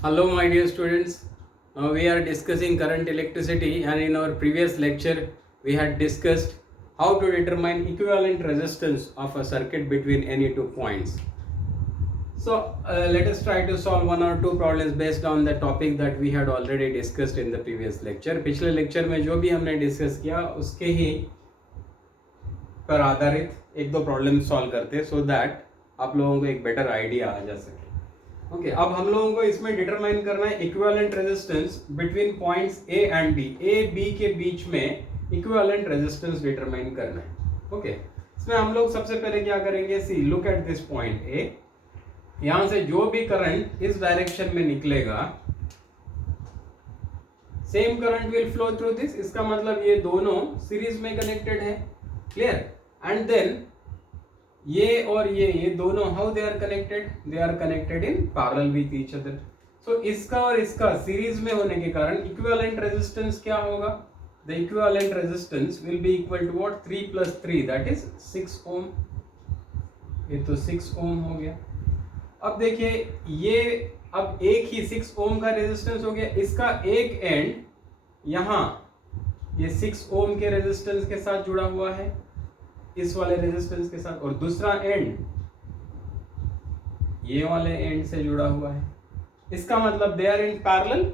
Hello, my dear students. Now we are discussing current electricity, and in our previous lecture, we had discussed how to determine equivalent resistance of a circuit between any two points. So, let us try to solve one or two problems based on the topic that we had already discussed in the previous lecture. पिछले lecture में जो भी हमने discuss किया उसके ही पर आधारित एक दो प्रॉब्लम सॉल्व करते सो दैट आप लोगों को एक बेटर आइडिया आ जा सके। ओके, अब हम लोगों को इसमें डिटरमाइन करना है equivalent resistance between points A and B. A B के बीच में इक्विवेलेंट रेजिस्टेंस डिटरमाइन करना है। ओके, इसमें हम लोग सबसे पहले क्या करेंगे, see look at this point A. यहां से जो भी करंट इस डायरेक्शन में निकलेगा, same current will flow through this. इसका मतलब ये दोनों सीरीज में कनेक्टेड है। क्लियर? एंड देन ये और ये दोनों how they are connected, they are connected in parallel with each other. So इसका और इसका सीरीज में होने के कारण इक्विवेलेंट रेजिस्टेंस क्या होगा, the equivalent resistance will be equal to what, 3 + 3 that is 6 ohm. ये तो 6 ओम हो गया। अब देखिए ये अब एक ही 6 ओम का रेजिस्टेंस हो गया। इसका एक एंड यहां ये 6 ओम के रेजिस्टेंस के साथ जुड़ा हुआ है, इस वाले रेजिस्टेंस के साथ, और दूसरा एंड ये वाले एंड से जुड़ा हुआ है। इसका मतलब दे आर इन पैरेलल।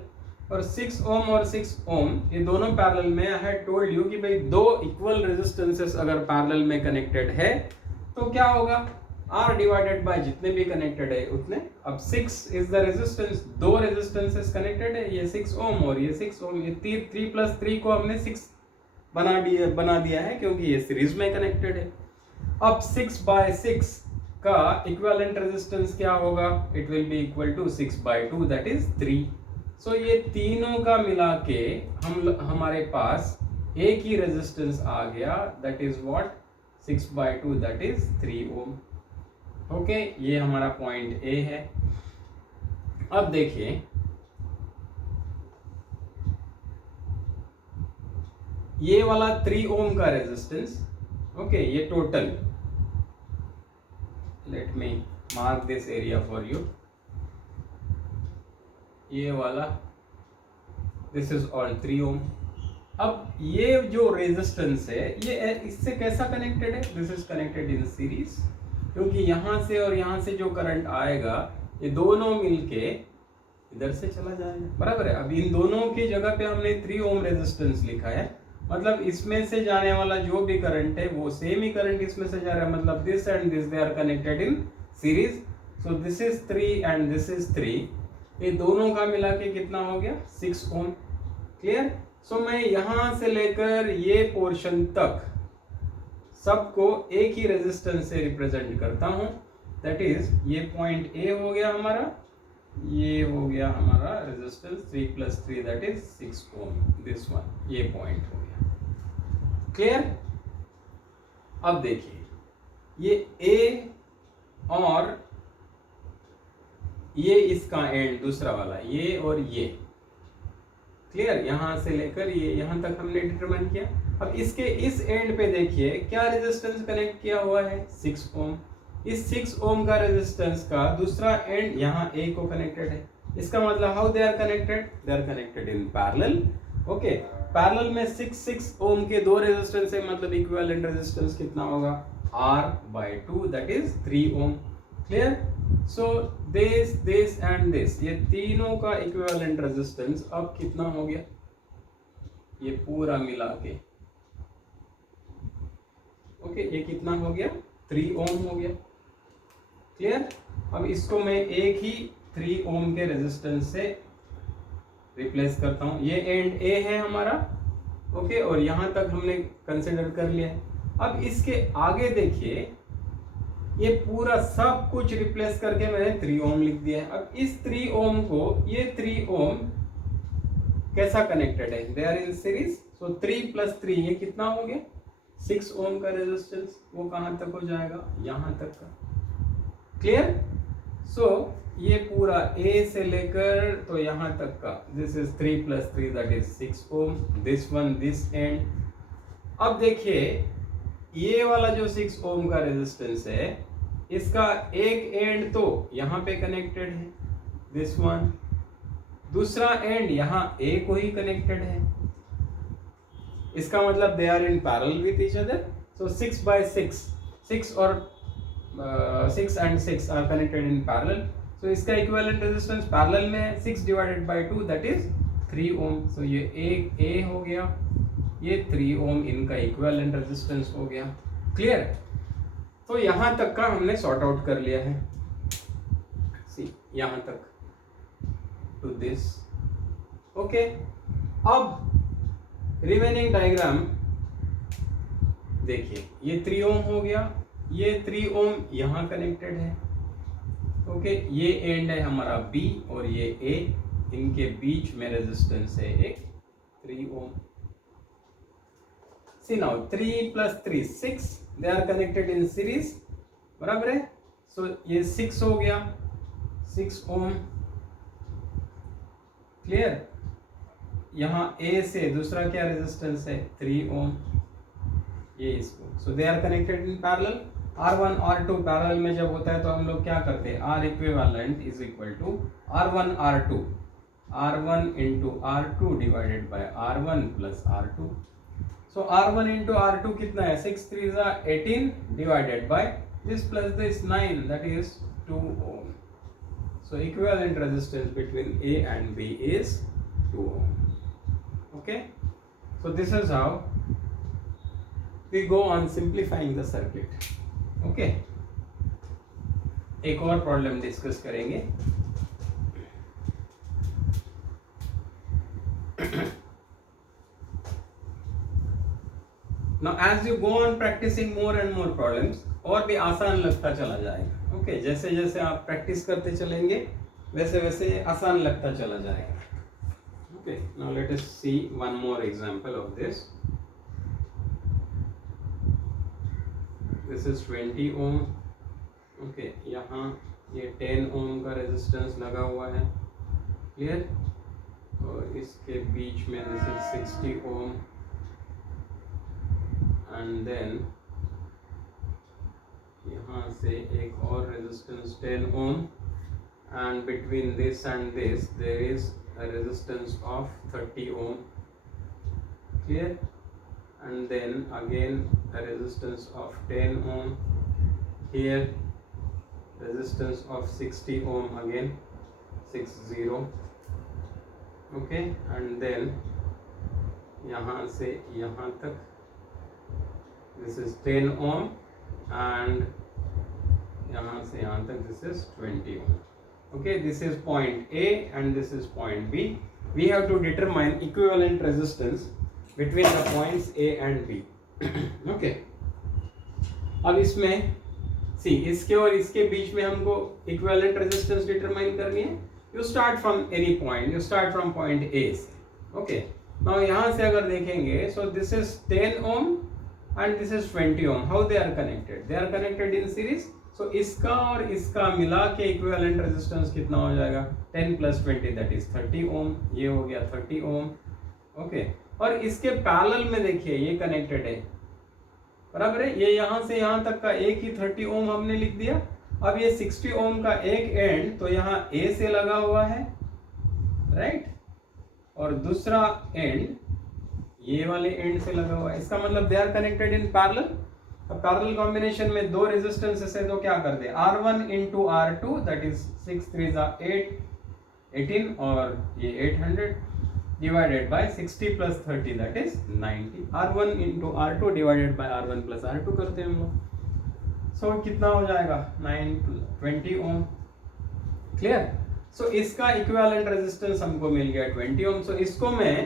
और 6 ओम और 6 ओम ये दोनों पैरेलल में। आई हैड टोल्ड यू कि भाई दो इक्वल रेजिस्टेंसेस अगर पैरेलल में कनेक्टेड है तो क्या होगा, आर डिवाइडेड बाय जितने भी कनेक्टेड है उतने। अब 6 इज द रेजिस्टेंस, दो रेजिस्टेंसेस कनेक्टेड है, ये 6 ओम और ये 6 ओम। ये 3 + 3 को हमने 6 बना दिया है क्योंकि ये सीरीज में कनेक्टेड है। अब 6/6 का इक्विवेलेंट रेजिस्टेंस क्या होगा, it will be equal to 6/2 that is 3। So ये तीनों का मिला के हमारे पास एक ही रेजिस्टेंस आ गया, that is what, 6/2 that is 3 ohm. Okay, ये हमारा पॉइंट ए है। अब देखिए ये वाला 3 ओम का रेजिस्टेंस, ओके, ये total, let me mark this area for you. ये वाला दिस इज ऑल 3 ओम। अब ये जो रेजिस्टेंस है ये इससे कैसा कनेक्टेड है, this is connected in series, क्योंकि यहां से और यहां से जो करंट आएगा ये दोनों मिलके इधर से चला जाएगा, बराबर है। अब इन दोनों की जगह पे हमने 3 ओम रेजिस्टेंस लिखा है, मतलब इसमें से जाने वाला जो भी करंट है वो सेम ही करंट इसमें से जा रहा है। मतलब this and this they are connected in series. So this is 3 and this is 3, ये दोनों का मिला के कितना हो गया, 6 ओम। क्लियर? सो मैं यहां से लेकर ये पोर्शन तक सबको एक ही रेजिस्टेंस से रिप्रेजेंट करता हूं, दैट इज ये पॉइंट ए हो गया हमारा, ये हो गया हमारा resistance 3 + 3 that is 6 ohm, this one, ये पॉइंट हो गया। क्लियर? अब देखिए ये ए और ये इसका एंड दूसरा वाला, ये और ये। क्लियर? यहां से लेकर ये यहां तक हमने डिटरमाइन किया। अब इसके इस एंड पे देखिए क्या रेजिस्टेंस कनेक्ट किया हुआ है, 6 ओम। इस 6 ओम का रेजिस्टेंस का दूसरा एंड यहाँ ए को कनेक्टेड है। इसका मतलब how they are connected, they are connected in parallel. Okay, parallel में 6 ओम के दो रेजिस्टेंस है, मतलब इक्विवेलेंट रेजिस्टेंस कितना होगा, R/2 that is 3 ohm. Clear? So this and this, ये तीनों का इक्विवेलेंट रेजिस्टेंस अब कितना हो गया, ये पूरा मिला के, ओके, ये कितना हो गया, 3 ओम हो गया। क्लियर? अब इसको मैं एक ही 3 ओम के रेजिस्टेंस से रिप्लेस करता हूं। ये एंड ए है हमारा, ओके, और यहां तक हमने कंसिडर कर लिया है। अब इसके आगे देखिए ये पूरा सब कुछ रिप्लेस करके मैंने 3 ओम लिख दिया है। अब इस 3 ओम को, ये 3 ओम कैसा कनेक्टेड है, दे आर इन सीरीज। सो 3 + 3 ये कितना हो गया, 6 ओम का रेजिस्टेंस, वो कहां तक हो जाएगा, यहां तक का। क्लियर? सो ये पूरा ए से लेकर तो यहां तक का, this is 3 + 3 that is 6 ohm, this one, this end. अब देखिए ये वाला जो 6 ओम का रेजिस्टेंस है इसका एक एंड तो यहां पे कनेक्टेड है, दिस वन, दूसरा एंड यहाँ ए को ही कनेक्टेड है, इसका मतलब they are in parallel with each other. So 6/6, 6 और 6 and 6 are connected in parallel. So इसका इक्विवेलेंट रेजिस्टेंस पैरेलल में है 6 / 2 दैट इज 3 ओम। सो ये ए हो गया, ये 3 ओम इनका इक्विवेलेंट रेजिस्टेंस हो गया। क्लियर? तो यहां तक का हमने सॉर्ट आउट कर लिया है, सी यहां तक टू दिस। ओके, अब रिमेनिंग डायग्राम देखिए, ये 3 ओम हो गया, ये 3 ओम यहां कनेक्टेड है। ओके, ये एंड है हमारा बी और ये ए, इनके बीच में रेजिस्टेंस है एक 3 ओम। See now 3 + 3 6, they are connected in series, बराबर है। सो ये 6 हो गया, 6 ओम। क्लियर? यहाँ ए से दूसरा क्या रेजिस्टेंस है 3 ओम, ये इसको। So they are connected in parallel. R1 R2 parallel में जब होता है तो हम लोग क्या करते हैं, R equivalent is equal to R1 R2, R1 × R2 divided by R1 + R2। So R1 × R2 कितना है, 6 3 = 18 divided by this plus this 9, that is 2 ohm. So equivalent resistance between A and B is 2 ohm. Okay, so this is how we go on simplifying the circuit. Okay, एक और problem discuss करेंगे। Now as you go on practicing more and more problems, और भी आसान लगता चला जाएगा। Okay, जैसे जैसे आप प्रैक्टिस करते चलेंगे वैसे वैसे आसान लगता चला जाएगा। Okay, now let us see one more example of this. This is 20 ohm. Okay, यहाँ ये 10 ओम का रेजिस्टेंस लगा हुआ है। क्लियर? और इसके बीच में this is 60 ohm and then यहाँ से एक और resistance 10 ohm and between this and this there is a resistance of 30 ohm. Clear? And then again a resistance of 10 ohm, here resistance of 60 ohm, again 60. Okay, and then यहाँ से यहाँ तक this is 10 ohm and यहाँ से यहाँ तक this is 20 ohm. Okay, this is point A and this is point B. We have to determine equivalent resistance between the points A and B. Okay, अब इसमें see इसके और इसके बीच में हमको equivalent resistance determine करनी है। You start from any point, you start from point A से। Okay, now यहाँ से अगर देखेंगे, so this is 10 ohm and this is 20 ohm. How they are connected? They are connected in series. So इसका और इसका मिला के इक्विवेलेंट रेजिस्टेंस कितना हो जाएगा, 10 + 20 दैट इज 30 ओम। ये हो गया 30 ओम। ओके, और इसके पैरेलल में देखिए ये कनेक्टेड है, बराबर है। ये यहाँ से यहाँ तक का एक ही 30 ओम हमने लिख दिया। अब ये 60 ओम का एक एंड तो यहाँ ए से लगा हुआ है, राइट, और दूसरा एंड ये वाले एंड से लगा हुआ है। इसका मतलब they are connected in parallel. अब पैरेलल कॉम्बिनेशन में दो रेजिस्टेंसेस है तो क्या कर दे, R1 × R2 दैट इज 6 3 = 8 18 और ये 800 divided by 60 + 30 that is 90। R1 × R2 divided by R1 + R2 करते हैं हम लोग। सो कितना हो जाएगा 20 ओम। क्लियर? सो इसका इक्विवेलेंट रेजिस्टेंस हमको मिल गया 20 ओम। सो इसको मैं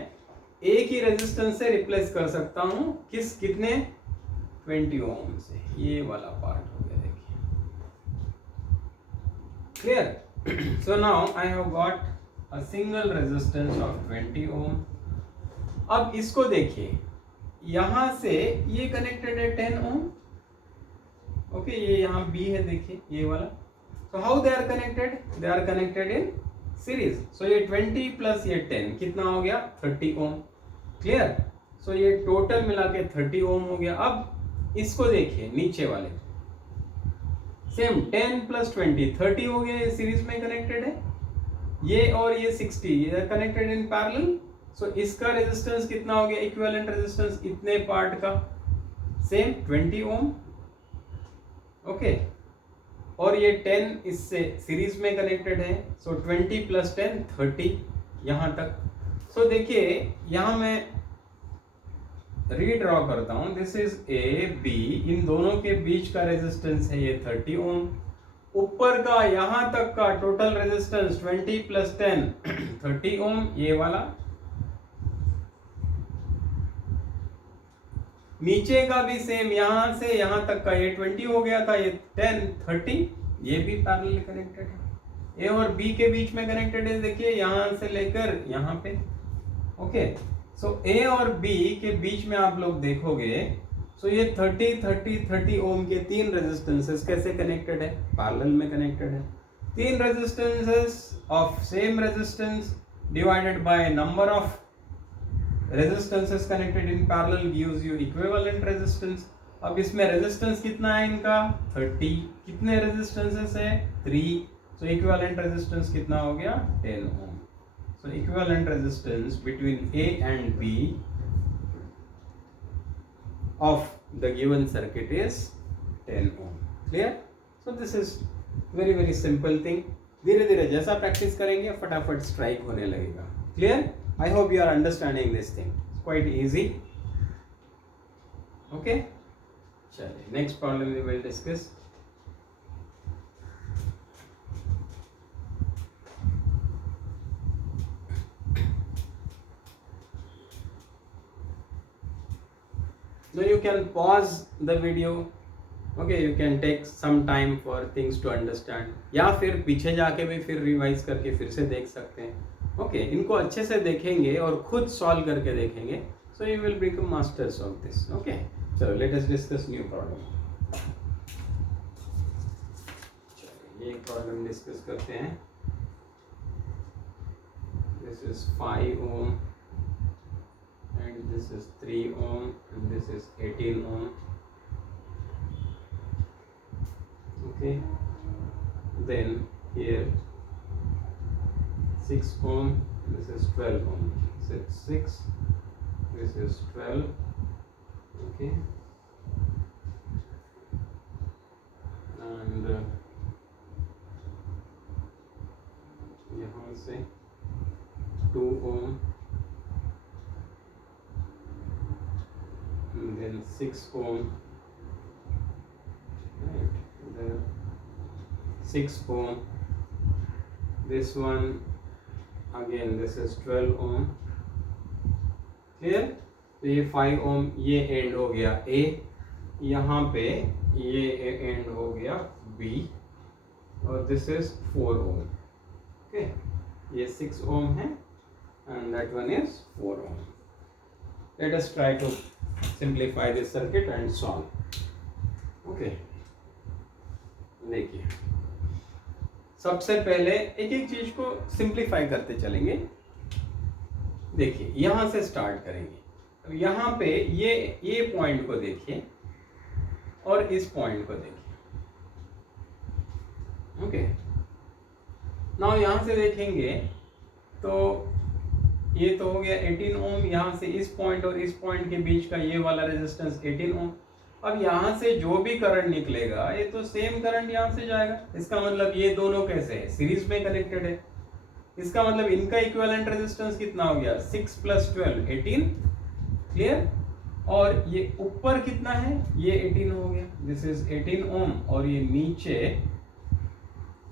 एक ही रेजिस्टेंस से रिप्लेस कर सकता हूं, कितने 20 ओम से। ये वाला पार्ट हो गया, देखिए। Clear? So now I have got a single resistance of 20 ओम। अब इसको देखिए, यहां से ये कनेक्टेड है 10 ओम। ओके, ये यहां बी है, देखिए ये वाला। So how they are connected? They are connected in series. So ये 20 + ये 10 कितना हो गया 30 ओम। क्लियर? सो ये टोटल मिला के 30 ओम हो गया। अब इसको देखिए नीचे वाले, सेम 10 + 20 30 हो गया, ये सीरीज में कनेक्टेड है। ये और ये 60 ये कनेक्टेड इन पैरेलल, सो इसका रेजिस्टेंस कितना हो गया, इक्विवेलेंट रेजिस्टेंस इतने पार्ट का सेम 20 ओम, ओके। और ये 10 इससे सीरीज में कनेक्टेड है, सो 20 प्लस 10 30 यहां तक। सो देखिए यहां मैं रीड्रॉ करता हूं, दिस इज ए बी, इन दोनों के बीच का रेजिस्टेंस है ये 30 ओम, ऊपर का यहां तक का टोटल रेजिस्टेंस 20 प्लस 10 30 ओम ये वाला, नीचे का भी सेम यहां से यहां तक का ये 20 हो गया था, ये 10 30 ये भी पैरेलल कनेक्टेड है। ए और बी के बीच में कनेक्टेड है, देखिए यहां से लेकर यहां पे, ओके। सो ए और बी के बीच में आप लोग देखोगे, सो ये 30 30 30 ओम के तीन रेजिस्टेंसेस कैसे कनेक्टेड है, पैरेलल में कनेक्टेड है। तीन resistances of same resistance divided by number of resistances connected in parallel gives you equivalent resistance. अब इसमें रेजिस्टेंस कितना है इनका 30, कितने रेजिस्टेंसेस है 3, सो इक्विवेलेंट रेजिस्टेंस कितना हो गया 10 ohm. So equivalent resistance between A and B of the given circuit is 10 ohm. Clear? So this is very very simple thing. धीरे धीरे जैसा प्रैक्टिस करेंगे फटाफट स्ट्राइक होने लगेगा। Clear? I hope you are understanding this thing. It's quite easy. Okay? चलिए next problem we will discuss. So you can pause the video, okay, you can take some time for things to understand, या फिर पीछे जाके भी फिर revise करके फिर से देख सकते हैं, ओके। इनको अच्छे से देखेंगे और खुद सॉल्व करके देखेंगे, so you will become masters of this, okay। चलो let us discuss new problem। ये प्रॉब्लम डिस्कस करते हैं। This is 5 ohm and this is 3 ohm and this is 18 ohm, okay। Then here 6 ohm, this is 12 ohm, this is 6, this is 12, okay। And यहाँ से 2 ohm, and then 6 ohm, right, then 6 ohm, this one again this is 12 ohm, clear। तो ये 5 ohm ये and हो गया A, यहाँ पे ये एंड हो गया B, और दिस इज 4 ohm, okay। ये 6 ohm है and that one is 4 ohm। Let us try to simplify this circuit and solve, okay। देखिए सबसे पहले एक एक चीज को सिंप्लीफाई करते चलेंगे। देखिए यहां से स्टार्ट करेंगे, तो यहां पे ये पॉइंट को देखिए और इस पॉइंट को देखिए, ओके। नाउ यहां से देखेंगे तो ये तो हो गया 18 ओम, यहाँ से इस पॉइंट और इस पॉइंट के बीच का ये वाला रेजिस्टेंस 18 ओम। अब यहाँ से जो भी करंट निकलेगा ये तो सेम करंट यहाँ से जाएगा, इसका मतलब ये दोनों कैसे है सीरीज में कनेक्टेड है, इसका मतलब इनका इक्विवेलेंट रेजिस्टेंस कितना हो गया 6 प्लस 12 18, क्लियर। और ये ऊपर कितना है ये 18 हो गया, दिस इज 18 ओम, और ये नीचे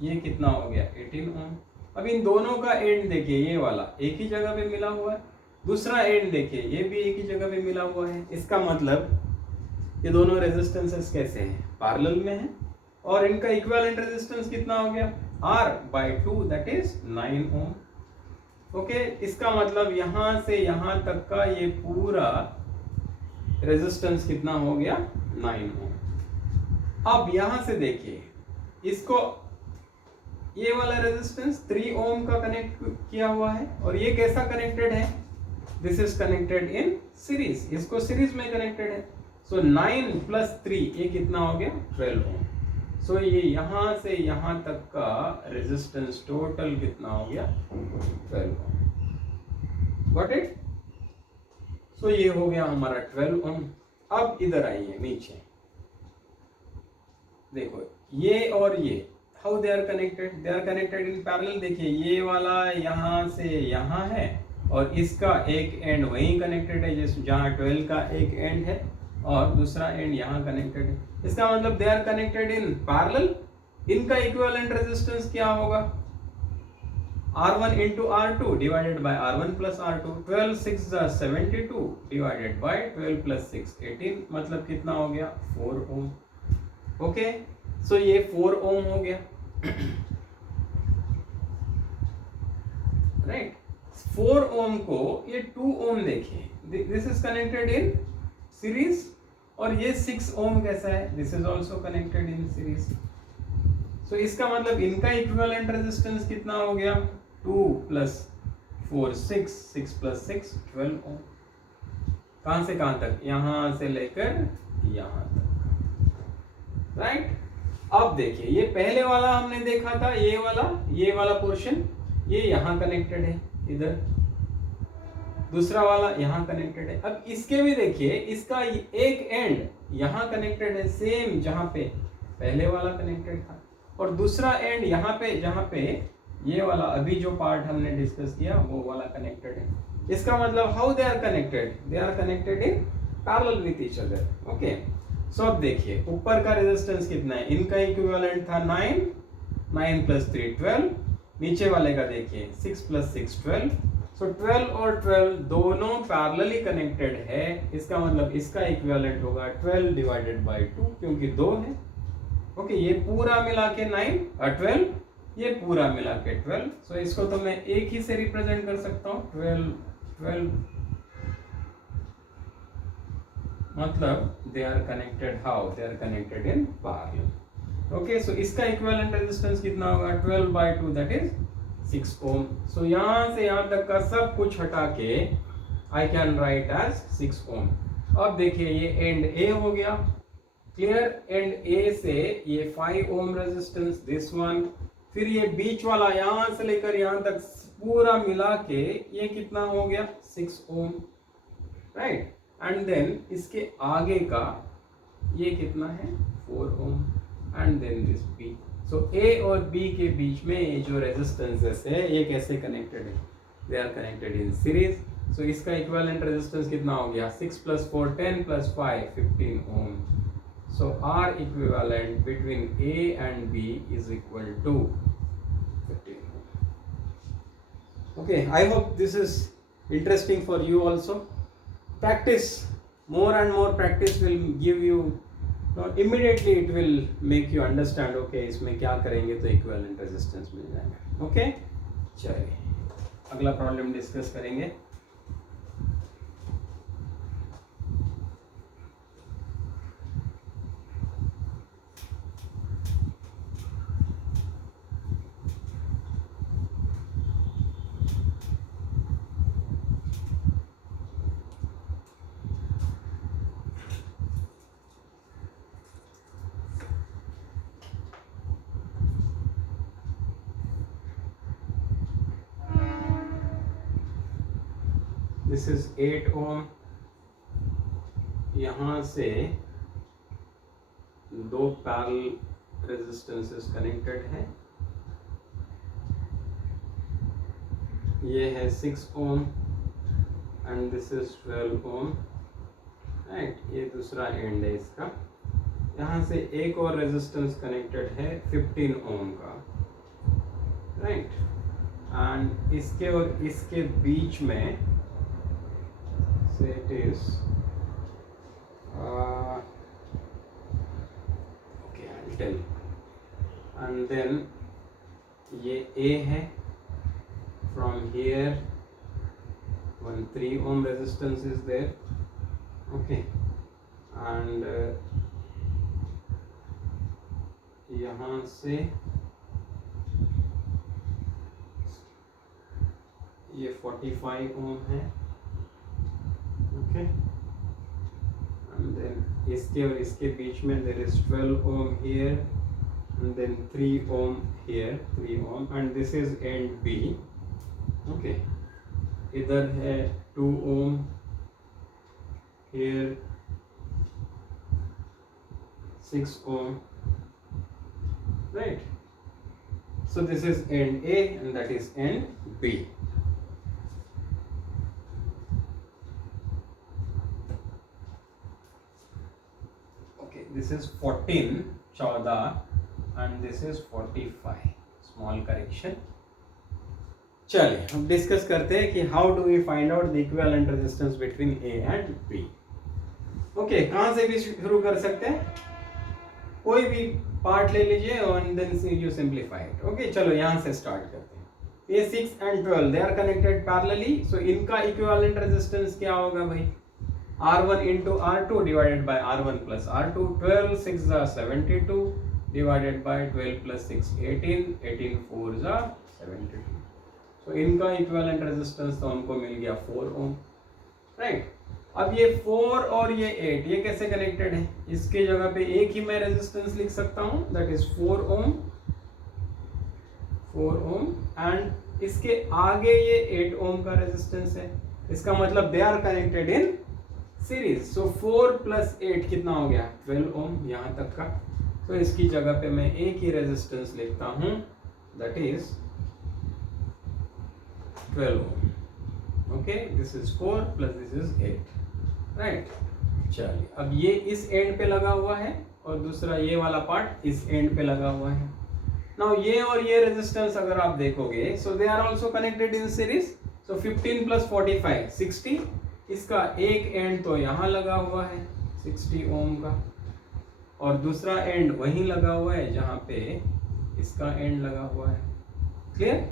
ये कितना हो गया 18 ओम। अब इन दोनों का एंड देखिए, ये वाला एक ही जगह पे मिला हुआ है, दूसरा एंड देखिए ये भी एक ही जगह पे मिला हुआ है, इसका मतलब ये दोनों रेजिस्टेंसेस कैसे हैं पैरेलल में हैं, और इनका इक्विवेलेंट रेजिस्टेंस कितना हो गया R/2 that is 9 Om, okay. इसका मतलब यहां से यहां तक का ये पूरा रेजिस्टेंस कितना हो गया 9 ओम। अब यहां से देखिए इसको ये वाला रेजिस्टेंस 3 ओम का कनेक्ट किया हुआ है, और ये कैसा कनेक्टेड है, this is connected in series, इसको सीरीज में कनेक्टेड है। सो 9 प्लस 3 ये कितना हो गया 12 ओम। सो ये यहाँ से यहाँ तक का रेजिस्टेंस टोटल कितना हो गया 12 ओम। Got it? सो ये हो गया हमारा 12 ओम। अब इधर आइए नीचे देखो, ये और ये how they are connected, they are connected in parallel. देखिए ये वाला यहाँ से यहाँ है और इसका एक एंड वहीं कनेक्टेड है जैसे जहाँ 12 का एक एंड है और दूसरा एंड यहाँ कनेक्टेड है। इसका मतलब they are connected in parallel. इनका इक्विवेलेंट रेजिस्टेंस क्या होगा? R1 into R2 divided by R1 plus R2। 12 6 72 divided by 12 plus 6 18, मतलब कितना हो गया 4 ओम। ओके, सो ये 4 ओम हो गया। राइट, 4 ओम को ये 2 ओम देखिए, this is connected in series. और ये 6 ओम कैसा है? This is also connected in series. So इसका मतलब इनका इक्विवेलेंट रेजिस्टेंस कितना हो गया? 2 plus 4 6, 6 plus 6 12 ओम। कहां से कहां तक? यहां से लेकर यहां तक। राइट, अब देखिए ये पहले वाला हमने देखा था, ये वाला पोर्शन ये यहां कनेक्टेड है इधर, दूसरा वाला यहां कनेक्टेड है। अब इसके भी देखिए, इसका एक एंड यहां कनेक्टेड है सेम जहां पे पहले वाला कनेक्टेड था, और दूसरा एंड यहाँ पे जहाँ पे ये वाला अभी जो पार्ट हमने डिस्कस किया वो वाला कनेक्टेड है। इसका मतलब how they are connected? They are connected in parallel with each other. Okay, so अब देखिए ऊपर का रेजिस्टेंस कितना है? इनका इक्विवेलेंट था 9, 9 plus 3 12। नीचे वाले का देखिए 6 plus 6 12। सो 12 और 12 दोनों पैरेलली कनेक्टेड है। इसका मतलब इसका इक्विवेलेंट होगा 12 divided by 2, क्योंकि 2 है। ओके, ये पूरा मिला के 9 और 12, ये पूरा मिला के 12। सो इसको तो मैं एक ही से रिप्रेजेंट कर सकता हूँ 12 12, मतलब they are connected. How they are connected? In parallel. Okay, so इसका इक्विवेलेंट रेजिस्टेंस कितना होगा? 12 by 2 that is 6 ohm. So यहां से यहां तक का सब कुछ हटा के I can write as 6 ohm. अब देखिए ये एंड ए हो गया, क्लियर? एंड ए से ये 5 ओम रेजिस्टेंस, दिस वन, फिर ये बीच वाला यहां से लेकर यहां तक पूरा मिला के ये कितना हो गया 6 ओम। राइट, एंड देन इसके आगे का ये कितना है 4 ओम, एंड देन दिस बी। सो ए और बी के बीच में ये जो रेजिस्टेंसेस है ये कैसे कनेक्टेड है? They are connected in series. So इसका इक्विवेलेंट रेजिस्टेंस कितना हो गया? 6 plus 4 10 plus 5 15 ohm। So R equivalent between A and B is equal to 15 ohm. Okay, I hope this is interesting for you also. Practice, more and more practice will give you, immediately it will make you understand, okay, इसमें क्या करेंगे तो equivalent resistance मिल जाएगा। Okay, चलिए अगला problem discuss करेंगे। This is 8 ओम। यहाँ से दो पैरेलल रेजिस्टेंसेस कनेक्टेड है। ये है 6 ohm and this is 12 ohm. Right, ये दूसरा एंड है इसका। यहाँ से एक और रेजिस्टेंस कनेक्टेड है 15 ओम का। राइट, एंड इसके और इसके बीच में से it is okay, I will tell. And then ये A है, from here 3 ohm resistance is there, okay, and यहाँ से ये 45 ohm है, okay, and then इसके और इसके बीच में there is 12 ohm here and then 3 ohm here, 3 ohm, and this is end B. Okay, इधर है 2 ohm, here 6 ohm, right? So this is end A and that is end B. Okay, this is 14 and this is 45. Small correction. चलिए हम discuss करते हैं कि how do we find out the equivalent resistance between A and B. Okay, कहां से भी शुरू कर सकते हैं, कोई भी पार्ट ले लीजिए और then you simplify it. Okay, चलो यहां से स्टार्ट करते हैं. ये 6 and 12 they are connected parallelly, so इनका इक्विवेलेंट रेजिस्टेंस क्या होगा भाई, R1 into R2 divided by R1 plus R2. 12 6 are 72 divided by 12 plus 6 18, 18 4 are 72. So इनका इक्विवेलेंट रेजिस्टेंस तो हमको मिल गया 4 ओम, राइट. अब ये 4 और ये 8 ये कैसे कनेक्टेड है, इसके जगह पे एक ही मैं रेजिस्टेंस लिख सकता हूं, दैट इज 4 ओम एंड इसके आगे ये 8 ओम का रेजिस्टेंस है. इसका मतलब they are connected in series. So 4 plus 8 कितना हो गया, 12 ओम यहां तक का. तो इसकी जगह पे मैं एक ही रेजिस्टेंस लिखता हूं, that is 12 ohm. Okay, this is 4 plus this is 8, right. चलिए, अब ये इस एंड पे लगा हुआ है और दूसरा ये वाला पार्ट इस एंड पे लगा हुआ है. नाउ ये और ये रेजिस्टेंस अगर आप देखोगे, so they are also connected in series. So 15 plus 45 60. इसका एक एंड तो यहाँ लगा हुआ है 60 ओम का और दूसरा एंड वहीं लगा हुआ है जहां पे इसका एंड लगा हुआ है. क्लियर?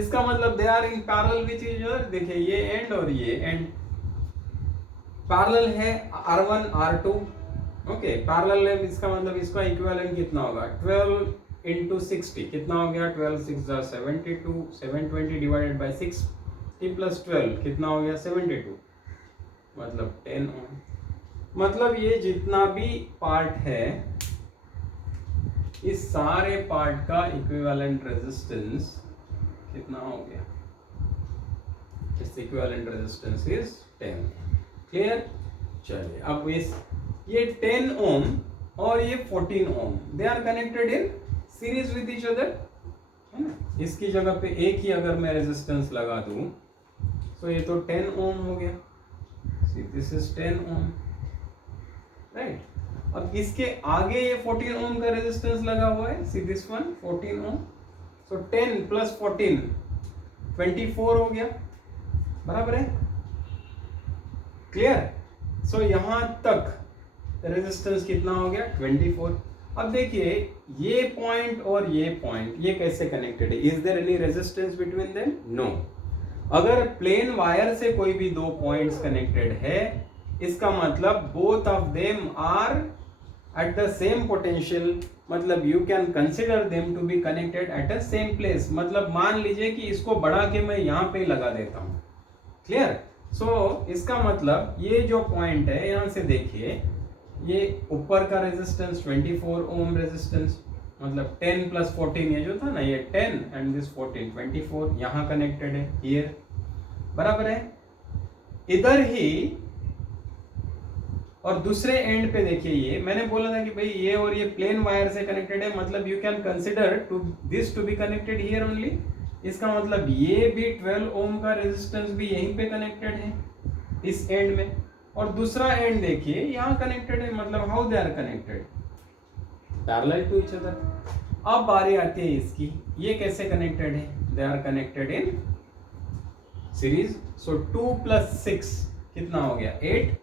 इसका मतलब they are in parallel with each other. देखिए ये एंड और ये एंड पैरेलल है, R1 R2. ओके, पैरेलल है, इसका मतलब इसका इक्विवेलेंट कितना होगा, 12 into 60 कितना हो गया, 12 6 are 72, 720 divided by 60 plus 12 कितना हो गया, 72, मतलब 10 ओम. मतलब ये जितना भी पार्ट है इस सारे पार्ट का इक्विवेलेंट रेजिस्टेंस कितना हो गया, इस इक्विवेलेंट रेजिस्टेंस इज 10. क्लियर? चलिए, अब ये 10 ओम और ये 14 ohm they are connected in series with each other, है ना. इसकी जगह पे एक ही अगर मैं रेजिस्टेंस लगा दूं, तो ये तो 10 ओम हो गया. This is 10 ohm, right. अब इसके आगे ये 14 ओम का रेजिस्टेंस लगा हुआ है, see this one 14 ohm. So 10 plus 14 24 हो गया, बराबर है. क्लियर? सो यहां तक रेजिस्टेंस कितना हो गया, 24. अब देखिए ये पॉइंट और ये पॉइंट ये कैसे कनेक्टेड है, is there any resistance between them, no. अगर प्लेन वायर से कोई भी दो पॉइंट्स कनेक्टेड है, इसका मतलब both of them are at the same potential, मतलब you can consider them to be connected at a same place. मतलब मान लीजिए कि इसको बढ़ा के मैं यहाँ पे लगा देता हूँ. क्लियर? सो इसका मतलब ये जो पॉइंट है यहाँ से देखिए, ये ऊपर का रेजिस्टेंस 24 ओम रेजिस्टेंस, मतलब 10 plus 14 ये जो था ना, ये 10 एंड दिस 14 24 यहाँ कनेक्टेड है, हियर, बराबर है. इधर ही और दूसरे एंड पे देखिए, ये मैंने बोला था कि भाई ये और ये प्लेन वायर से कनेक्टेड है, मतलब you can consider to this to be connected here only. इसका मतलब ये भी 12 ओम का रेजिस्टेंस भी यहीं पे कनेक्टेड है इस एंड में, और दूसरा एंड देखिए यहाँ कनेक्टेड है. मतलब how they are connected, parallel to each other. अब बारी आती है इसकी, ये कैसे कनेक्टेड है, they are connected in series. So 2 plus 6 कितना हो गया, 8.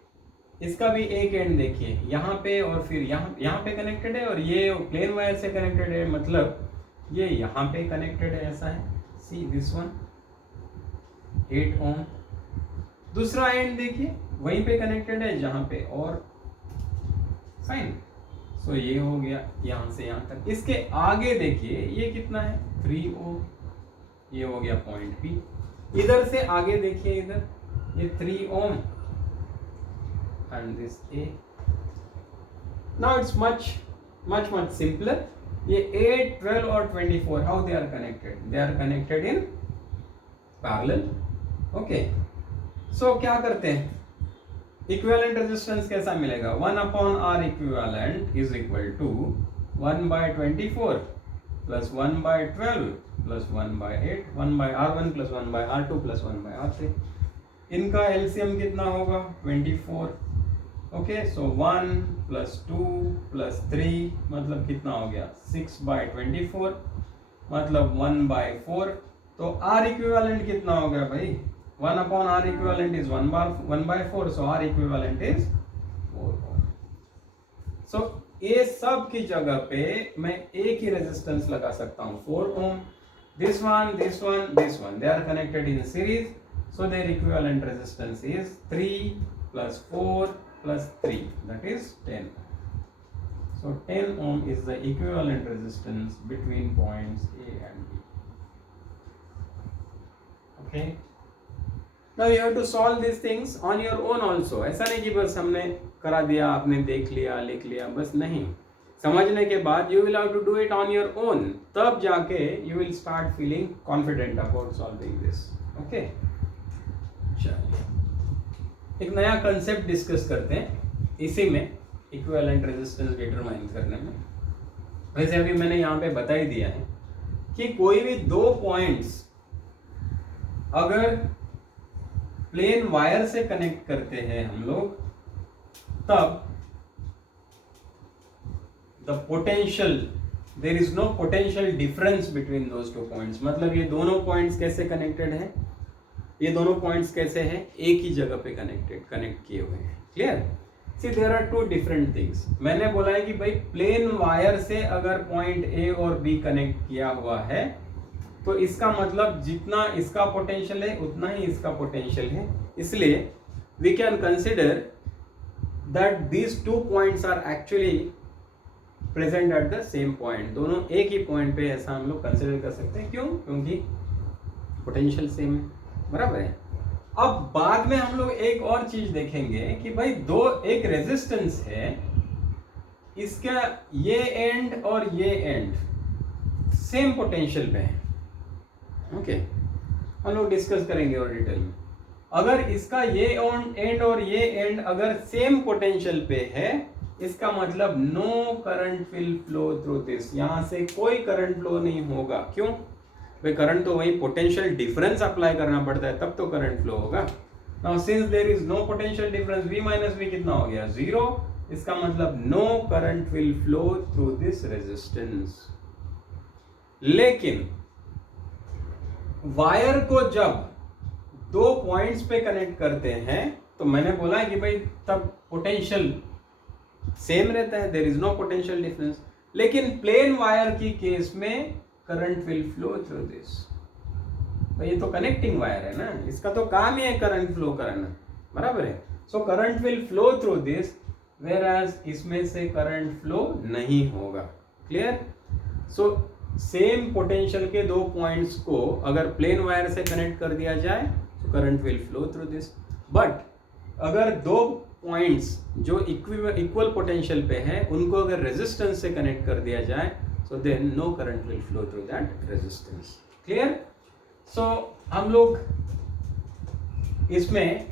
इसका भी एक एंड देखिए यहाँ पे और फिर यहाँ पे कनेक्टेड है, और ये प्लेन वायर से कनेक्टेड है, मतलब ये यहाँ पे कनेक्टेड है, ऐसा है. सी दिस वन 8 ओम. दूसरा एंड देखिए वहीं पे कनेक्टेड है जहां पे, और फाइन. सो ये हो गया यहां से यहां तक. इसके आगे देखिए ये कितना है, 3 ओम. ये हो गया पॉइंट बी. इधर से आगे देखिए, इधर ये 3 ohm and this A. Now it's much simpler. ये 8, 12 और 24 how they are connected? They are connected in parallel. Okay, so क्या करते हैं, इक्विवेलेंट रेजिस्टेंस कैसा मिलेगा? 1 upon R equivalent is equal to 1/24 plus 1/12 plus 1/8, 1/R1 plus 1/R2 plus 1/R3। इनका LCM कितना होगा? 24। ओके, सो 1 प्लस 2 प्लस 3 मतलब कितना हो गया? 6/24 मतलब 1/4। तो आर इक्विवेलेंट कितना हो गया भाई? 1 upon R equivalent is 1/4, so R equivalent is 4 ohm. So ये सब की जगह पे मैं एक ही रेजिस्टेंस लगा सकता हूँ 4 ohm. This one, this one, this one, they are connected in series, so their equivalent resistance is 3 plus 4 plus 3, that is 10 ohm. So 10 ohm is the equivalent resistance between points A and B. Okay. Now you have to solve these things on your own also. ऐसा नहीं कि बस हमने करा दिया, आपने देख लिया, लिख लिया, बस नहीं। समझने के बाद you will have to do it on your own. तब जाके you will start feeling confident about solving this. Okay? चलिए, एक नया कंसेप्ट डिस्कस करते हैं इसी में, इक्विवेलेंट रेजिस्टेंस डिटरमाइन करने में। वैसे अभी मैंने यहाँ पे बता ही दिया है कि कोई भी दो पॉइंट्स अगर प्लेन वायर से कनेक्ट करते हैं हम लोग, तब the potential, there is no potential difference between those two points. मतलब ये दोनों पॉइंट्स कैसे कनेक्टेड हैं? ये दोनों पॉइंट्स कैसे हैं? एक ही जगह पे कनेक्ट किए हुए हैं। Clear? See there are two different things. मैंने बोला है कि भाई प्लेन वायर से अगर पॉइंट ए और बी कनेक्ट किया हुआ है तो इसका मतलब जितना इसका पोटेंशियल है उतना ही इसका पोटेंशियल है। इसलिए we can consider that these two points are actually present at the same point. दोनों एक ही पॉइंट पे ऐसा हम लोग कंसिडर कर सकते हैं। क्यों? क्योंकि पोटेंशियल सेम है, बराबर है। अब बाद में हम लोग एक और चीज देखेंगे कि भाई एक रेजिस्टेंस है, इसका ये एंड और ये एंड सेम पोटेंशियल पे है। ओके, हम लोग डिस्कस करेंगे और डिटेल में। अगर इसका ये एंड और ये एंड अगर सेम पोटेंशियल पे है, इसका मतलब no current will flow through this. यहां से कोई करंट फ्लो नहीं होगा। क्यों? भाई करंट तो वही पोटेंशियल डिफरेंस अप्लाई करना पड़ता है, तब तो करंट फ्लो होगा। Now since there is no potential difference, V minus V कितना हो गया? 0। इसका मतलब no current will flow through this resistance. लेकिन वायर को जब दो पॉइंट्स पे कनेक्ट करते हैं तो मैंने बोला कि भाई तब पोटेंशियल सेम रहता है, there is no potential difference. लेकिन प्लेन वायर की केस में current will flow through this. भाई ये तो कनेक्टिंग वायर है ना, इसका तो काम ही है करंट फ्लो करना, बराबर है। So current will flow through this, whereas इसमें से करंट फ्लो नहीं होगा। क्लियर? सो सेम पोटेंशियल के दो पॉइंट्स को अगर प्लेन वायर से कनेक्ट कर दिया जाए तो current will flow through this. But अगर दो पॉइंट्स जो इक्वल पोटेंशियल पे है उनको अगर रेजिस्टेंस से कनेक्ट कर दिया जाए, so then no current will flow through that resistance. Clear? So हम लोग इसमें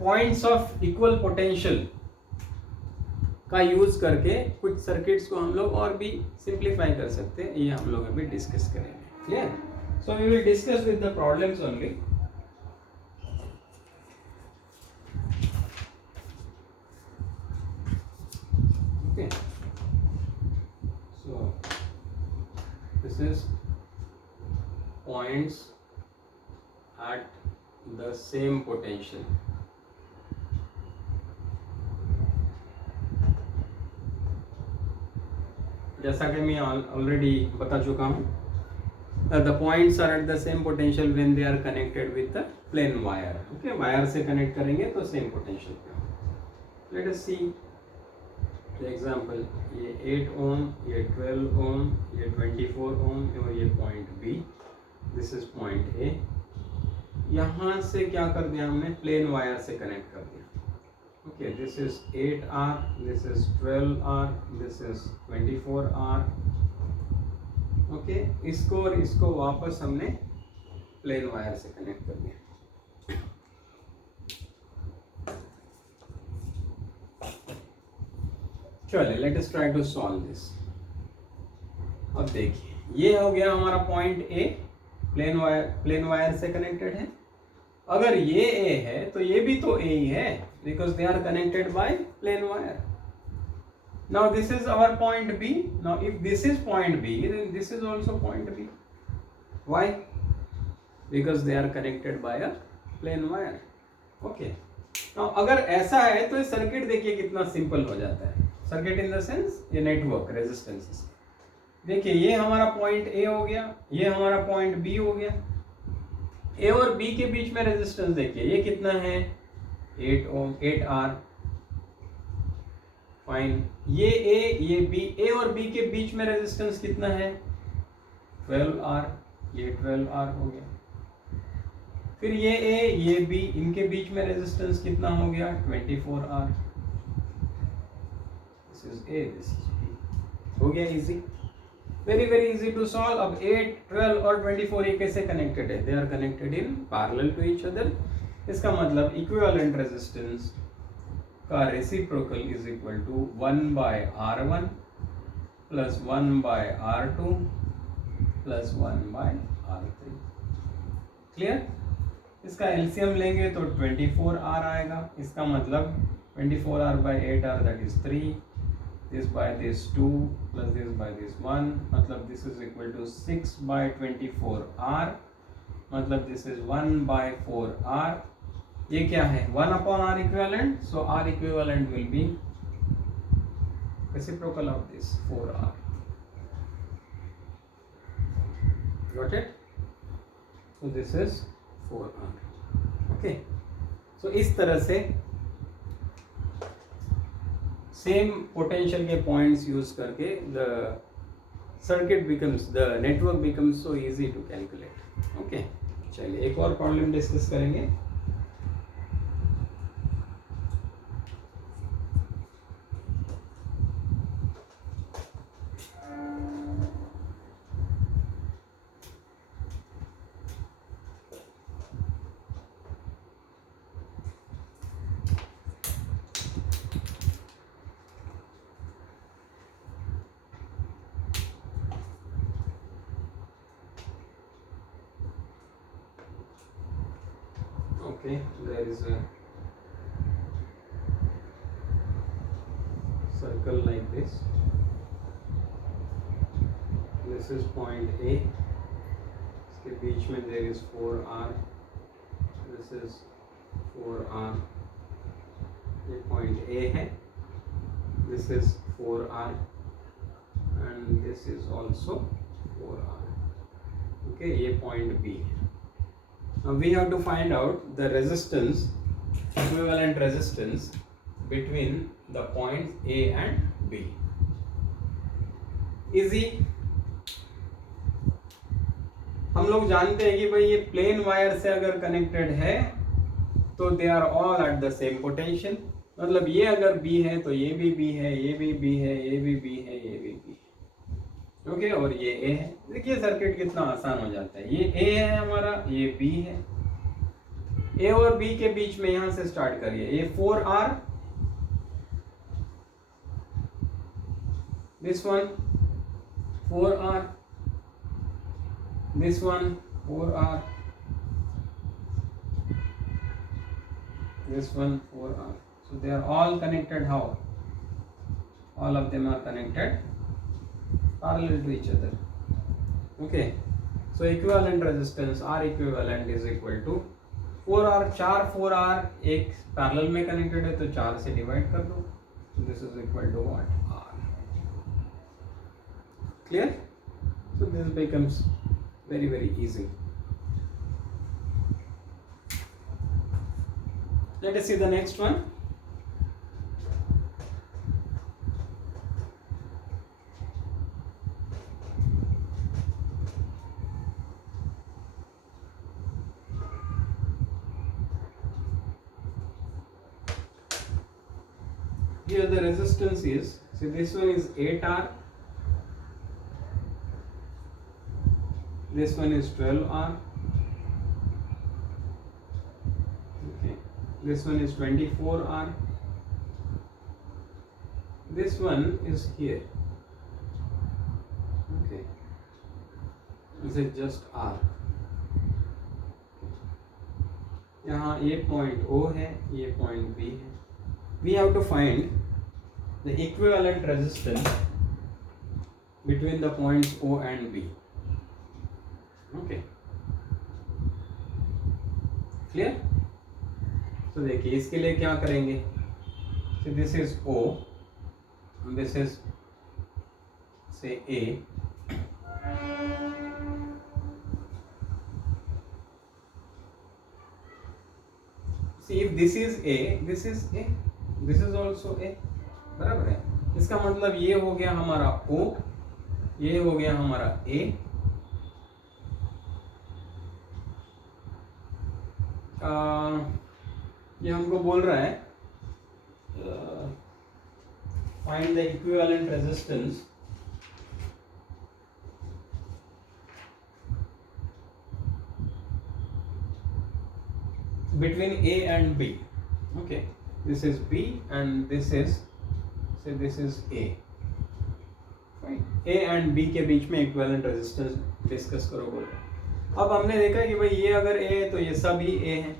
पॉइंट्स ऑफ इक्वल पोटेंशियल का यूज करके कुछ सर्किट्स को हम लोग और भी सिंप्लीफाई कर सकते हैं। ये हम लोग अभी डिस्कस करेंगे। Clear? So we will discuss with the problems only. Okay, so this is points at the same potential. जैसा कि मैं ऑलरेडी बता चुका हूँ, the points are at the same potential when they are connected with the plain wire. Okay, wire से connect करेंगे तो same potential पे। Let us see the example. ये 8 ओम, ये 12 ओम, ये 24 ओम और ये point B, this is point A. यहाँ से क्या कर दिया हमने? प्लेन वायर से कनेक्ट कर दिया। Okay, this is 8R, this is 12R, this is 24R, okay, इसको और इसको वापस हमने प्लेन वायर से कनेक्ट कर दिया। चलिए let us try to solve this. अब देखिए ये हो गया हमारा पॉइंट ए, प्लेन वायर से कनेक्टेड है। अगर ये ए है तो ये भी तो ए ही है, because they are connected by plain wire. Now this is our point B. Now if this is point B, then this is also point B. Why? Because they are connected by a plane wire. Okay. Now अगर ऐसा है तो ये circuit देखिए कितना simple हो जाता है। सर्किट इन द सेंस ये नेटवर्क रेजिस्टेंसेस। देखिए ये हमारा पॉइंट ए हो गया, ये हमारा पॉइंट बी हो गया। ए और बी के बीच में रेजिस्टेंस देखिए ये कितना है, 8 ओम, 8R। फाइन। ये ए ये बी, ए और बी के बीच में रेजिस्टेंस कितना है, 12R। ये 12R हो गया। फिर ये ए ये बी, इनके बीच में रेजिस्टेंस कितना हो गया, 24R। This is A, this is B. हो गया easy, very very easy to solve. अब 8, 12 और 24 ये कैसे कनेक्टेड है, they are connected in parallel to each other. इसका मतलब इक्विवेलेंट रेजिस्टेंस का reciprocal is equal to 1/R1 plus 1/R2 plus 1/R3। Clear? इसका एलसीएम लेंगे तो 24R आएगा। इसका मतलब 24R/8R that is 3, this by this 2 plus this by this 1, मतलब this is equal to 6/24R, मतलब दिस इज 1/4R। ये क्या है, 1/R equivalent, so R equivalent will be reciprocal of this 4R. Got it? So this is 4R. Okay. So इस तरह से same potential के points use करके the circuit becomes, the network becomes so easy to calculate. Okay. चलिए एक और problem discuss करेंगे। Okay, there is a circle like this. This is point A. इसके बीच में there is 4R. This is 4R. ये point A है. This is 4R, and this is also 4R. Okay, ये point B है. Now we have to find out the resistance, equivalent resistance between the points A and B. Easy. हम लोग जानते हैं कि भाई ये प्लेन वायर से अगर कनेक्टेड है तो they are all at the same potential. मतलब ये अगर B है तो ये भी B है, ये भी B है, ये भी B है, ये भी B है। ओके, और ये ए है। देखिए सर्किट कितना आसान हो जाता है। ये ए है हमारा, ये बी है। ए और बी के बीच में यहां से स्टार्ट करिए। ये 4R, this one 4R, this one 4R, this one 4R. So they are all connected how? All of them are connected parallel to each other. Okay, so equivalent resistance R equivalent is equal to 4R. 4 4R एक parallel में connected है तो 4 से divide कर दो, so this is equal to what? R. Clear? So this becomes very very easy. Let us see the next one. Here the resistance is, see this one is 8R, this one is 12R, okay, this one is 24R, this one is here, okay, this is just R. यहाँ ये point O है, ये point B है. We have to find the equivalent resistance between the points O and B. Okay, clear? तो देखिए इसके लिए क्या करेंगे. So this is O, this is say A. See if this is A, this is A, this is also A, बराबर है. इसका मतलब ये हो गया हमारा O, ये हो गया हमारा A. ये हमको बोल रहा है find the equivalent resistance between A and B. Okay, this is B and this is, say this is A. Fine. A and B के बीच में इक्विवेलेंट रेजिस्टेंस डिस्कस करो बोल रहे. अब हमने देखा कि भाई ये अगर A है तो ये सभी A हैं,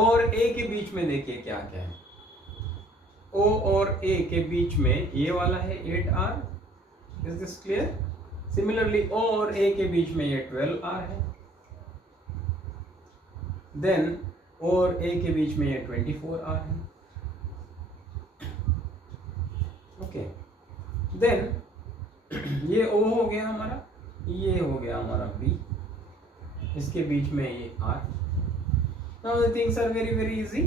और A के बीच में देखिए क्या क्या है. O और A के बीच में ये वाला है 8R. Is this clear? Similarly O और A के बीच में ये 12R है. देन O और A के बीच में ये 24R है. ओके, देन ये O हो गया हमारा, ये हो गया हमारा B, इसके बीच में ये R. Now the things are very very easy.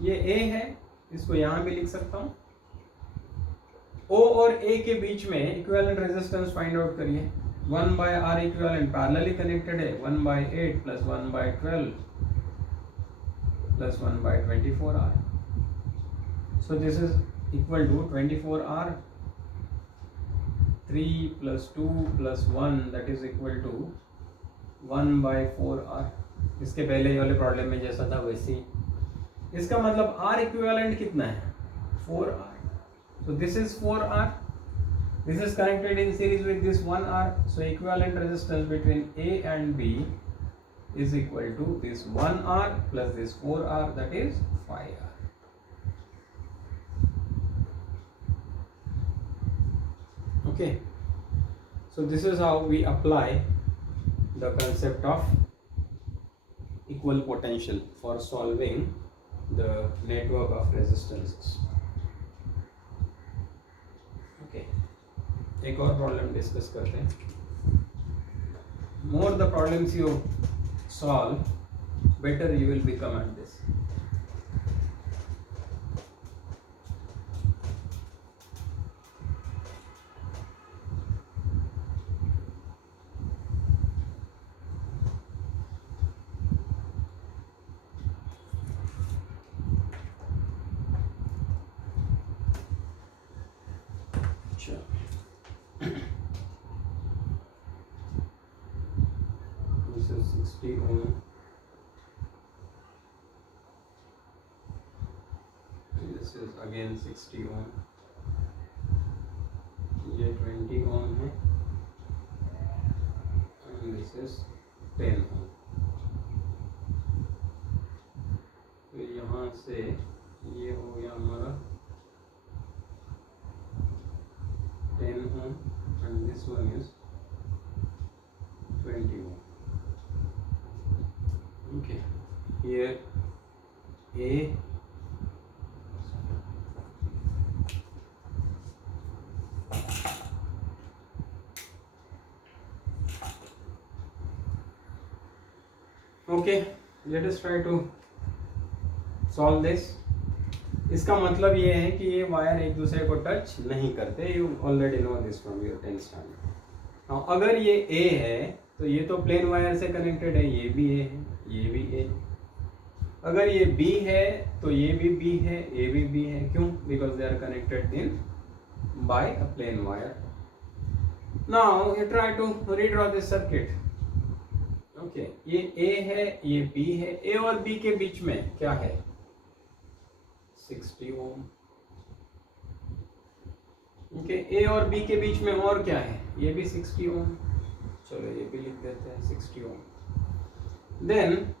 ये A है, इसको यहाँ भी लिख सकता हूँ. O और A के बीच में इक्विवेलेंट रेजिस्टेंस फाइंड आउट करिए. 1 by R equivalent parallelly connected है. 1 by 8 plus 1 by 12 plus 1 by 24R. So this is equal to 24R. 3 plus 2 plus 1, that is equal to 1 by 4R. इसके पहले वाले problem में जैसा था वैसे ही. इसका मतलब R इक्विवेलेंट कितना है? 4R. So this is 4R. This is connected in series with this 1R. So equivalent resistance between A and B is equal to this 1R plus this 4R, that is 5R. Okay. So this is how we apply the concept of equal potential for solving the network of resistances. Okay, एक और problem discuss करते हैं. More the problems you solve, better you will become at this. This is 60 ohm. This is again 60 ohm. ये 20 ohm है. And this is 10 ohm. तो यहाँ से ये हो गया हमारा 10 ohm and this one is 20 ohm. Okay, here A, okay, let us try to solve this. इसका मतलब ये है कि ये वायर एक दूसरे को टच नहीं करते. You already know this from your 10th standard. Now अगर ये A है तो ये तो प्लेन वायर से कनेक्टेड है, ये भी A है, ये भी A. अगर ये B है तो ये भी B है, ये भी B है. क्यों? Because they are connected in by a plane wire. Now you try to redraw this circuit. Okay, ये ए है, ये बी है, ए और बी के बीच में क्या है 60 ओम। ओके, ए और बी के बीच में और क्या है, ये भी 60 ओम। चलो ये भी लिख देते हैं 60 ओम। देन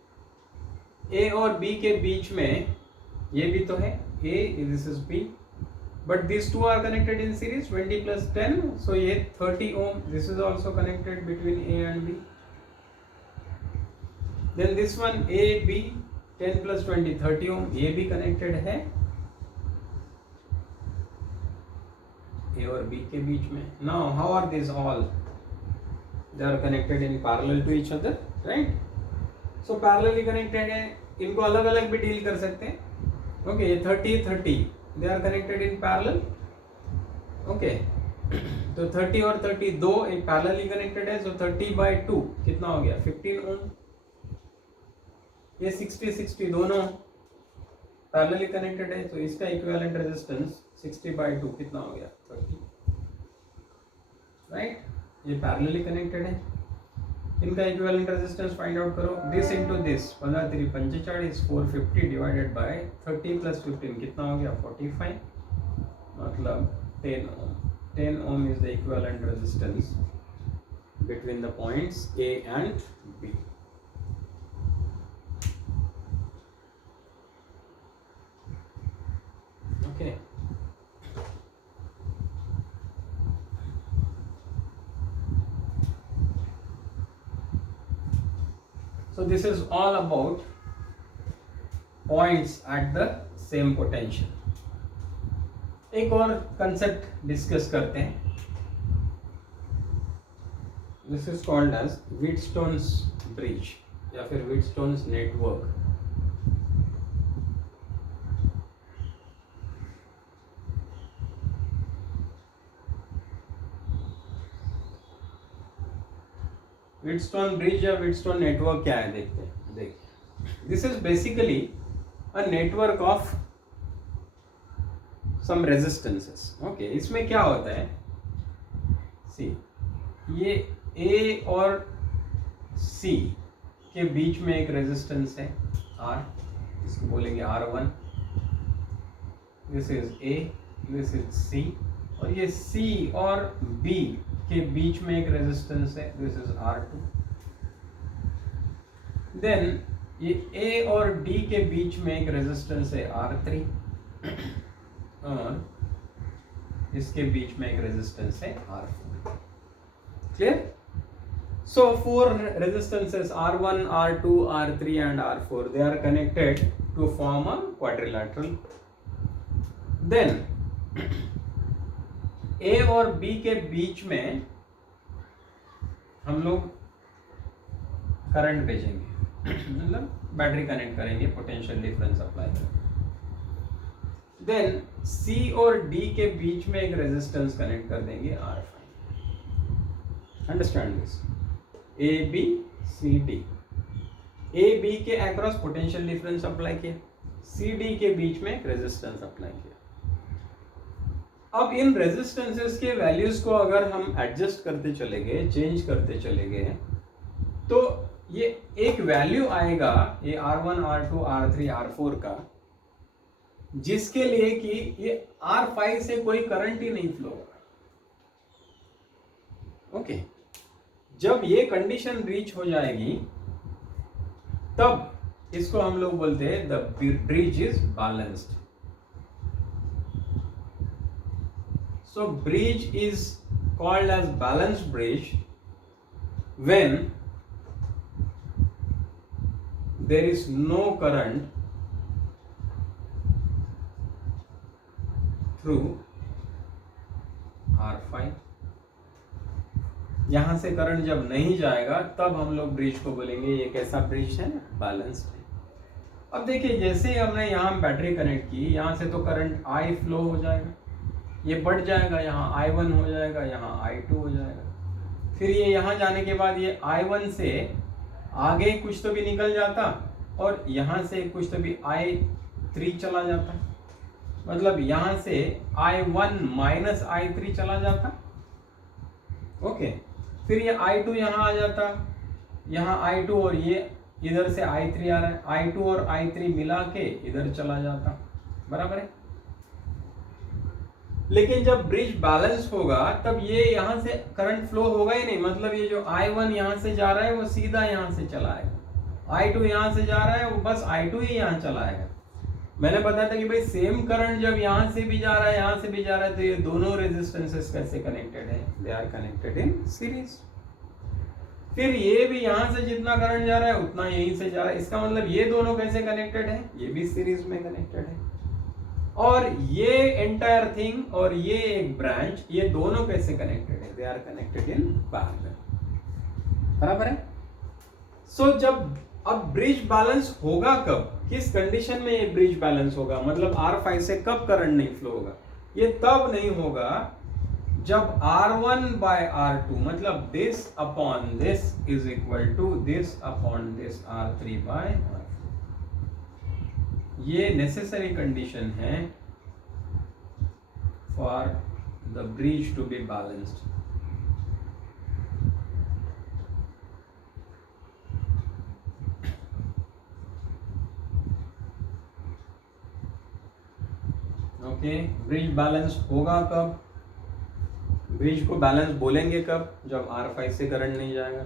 ए और बी के बीच में ये भी तो है, A this is B, but these two are connected in series 20 plus 10, so ये 30 ohm, this is also connected between A and B. Then this one A B 10 plus 20 30 ohm, ये भी connected है A और B के बीच में. Now how are these all? They are connected in parallel to each other, right? So parallelly connected है, इनको अलग अलग भी डील कर सकते हैं. Okay, ये 30 they are connected in parallel. Okay, तो 30 और 30 दो एक parallelly connected है, so 30 by 2 कितना हो गया 15 ohm. ये 60 दोनों parallelly connected है, तो इसका equivalent resistance 60 by 2 कितना हो गया 30, right? ये parallelly connected है, इनका equivalent resistance find out करो. This into this 15 3 45 450 divided by 30 plus 15 कितना हो गया 45, मतलब 10 ohm. 10 ohm is the equivalent resistance between the points A and B. Okay. So this is all about points at the same potential. एक और concept discuss करते हैं. This is called as Wheatstone's bridge या फिर Wheatstone's network. Wheatstone bridge या Wheatstone network क्या है देखते हैं. देखिए, this is basically a network of some resistances. Okay, इसमें क्या होता है, सी ये ए और सी के बीच में एक रेजिस्टेंस है R, इसको बोलेंगे R1. This is A, this is C, और ये C और B के बीच में एक रेजिस्टेंस है, दिस इज R2. देन ये A और D के बीच में एक रेजिस्टेंस है R3 और इसके बीच में एक रेजिस्टेंस है R4. Clear? So four resistances R1, R2, R3 and R4, they are connected to form a quadrilateral. Then A और B के बीच में हम लोग करंट भेजेंगे, मतलब बैटरी कनेक्ट करेंगे, पोटेंशियल डिफरेंस अप्लाई करेंगे. देन C और D के बीच में एक रेजिस्टेंस कनेक्ट कर देंगे R5. Understand this? A B C D, A B के अक्रॉस पोटेंशियल डिफरेंस अप्लाई किया, C D के बीच में एक रेजिस्टेंस अप्लाई किया. अब इन रेजिस्टेंसेस के वैल्यूज को अगर हम एडजस्ट करते चले गए, चेंज करते चले गए, तो ये एक वैल्यू आएगा ये R1, R2, R3, R4 का, जिसके लिए कि ये R5 से कोई करंट ही नहीं फ्लो होगा. ओके, जब ये कंडीशन रीच हो जाएगी तब इसको हम लोग बोलते हैं the bridge is balanced. So bridge is called as balanced bridge when there is no current through R5. यहां से करंट जब नहीं जाएगा तब हम लोग ब्रिज को बोलेंगे ये कैसा ब्रिज है, बैलेंस्ड है. अब देखिए, जैसे हमने यहाँ बैटरी कनेक्ट की, यहाँ से तो करंट I फ्लो हो जाएगा, ये बढ़ जाएगा, यहाँ I1 हो जाएगा, यहाँ I2 हो जाएगा. फिर ये यहाँ जाने के बाद ये I1 से आगे कुछ तो भी निकल जाता और यहाँ से कुछ तो भी I3 चला जाता, मतलब यहाँ से I1 माइनस I3 चला जाता. ओके, फिर ये I2 यहाँ आ जाता, यहाँ I2 और ये इधर से I3 आ रहा है, I2 और I3 मिला के इधर चला जाता, बराबर है। लेकिन जब ब्रिज बैलेंस होगा तब ये यहाँ से करंट फ्लो होगा ही नहीं, मतलब ये जो I1 यहाँ से जा रहा है वो सीधा यहाँ से चला आएगा, I2 यहाँ से जा रहा है वो बस I2 ही यहाँ चला आएगा। मैंने बताया था कि भाई सेम करंट जब यहाँ से भी जा रहा है यहाँ से भी जा रहा है तो ये दोनों रेजिस्टेंसेस कैसे कनेक्टेड है, they are connected in series. फिर ये भी यहाँ से जितना करंट जा रहा है उतना यहीं से जा रहा है, इसका मतलब ये दोनों कैसे कनेक्टेड है, ये भी सीरीज में कनेक्टेड है। और ये एंटायर थिंग और ये एक ब्रांच, ये दोनों कैसे कनेक्टेड है, they are connected in parallel, बराबर है। सो जब अब ब्रिज बैलेंस होगा कब, किस कंडीशन में ये ब्रिज बैलेंस होगा, मतलब R5 से कब करंट नहीं फ्लो होगा, ये तब नहीं होगा जब R1 by R2 मतलब this upon this is equal to this upon this R3 by R4। ये नेसेसरी कंडीशन है for the bridge to be balanced। Okay, bridge balance होगा कब, ब्रिज को बैलेंस बोलेंगे कब, जब R5 से करंट नहीं जाएगा।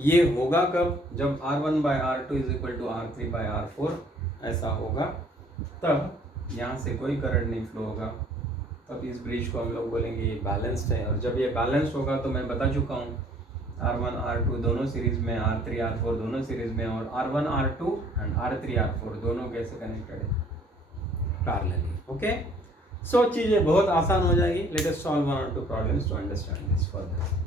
ये होगा कब, जब R1 by R2 is equal to R3 by R4 ऐसा होगा, तब यहाँ से कोई करंट नहीं फ्लो होगा, तब इस ब्रिज को हम लोग बोलेंगे ये बैलेंस्ड है। और जब ये बैलेंस होगा तो मैं बता चुका हूँ R1 R2 दोनों सीरीज में, R3 R4 दोनों सीरीज में, और R1 R2 and R3 R4 दोनों कैसे कनेक्टेड है, पैरेलली। ओके, सो चीजें बहुत आसान हो जाएगी। लेट अस सॉल्व वन और two problems to understand this further.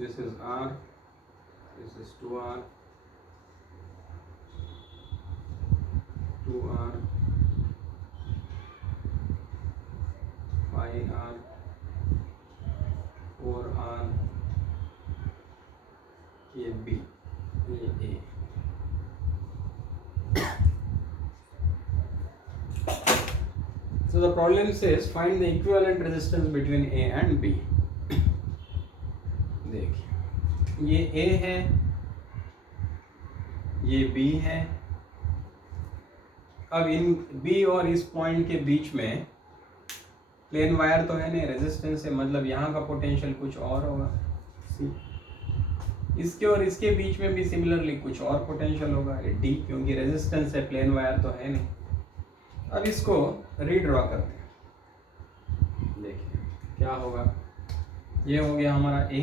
This is R, this is 2R, 2R, 5R, 4R, ये B, ये A। So the problem says find the equivalent resistance between A and B। देखिए ये A है, ये B है। अब इन B और इस पॉइंट के बीच में प्लेन वायर तो है नहीं, रेजिस्टेंस है, मतलब यहाँ का पोटेंशियल कुछ और होगा। इसके और इसके बीच में भी सिमिलरली कुछ और पोटेंशियल होगा, ये D, क्योंकि रेजिस्टेंस है, प्लेन वायर तो है नहीं। अब इसको रीड्रॉ करते हैं, देखिए क्या होगा। ये हो गया हमारा A,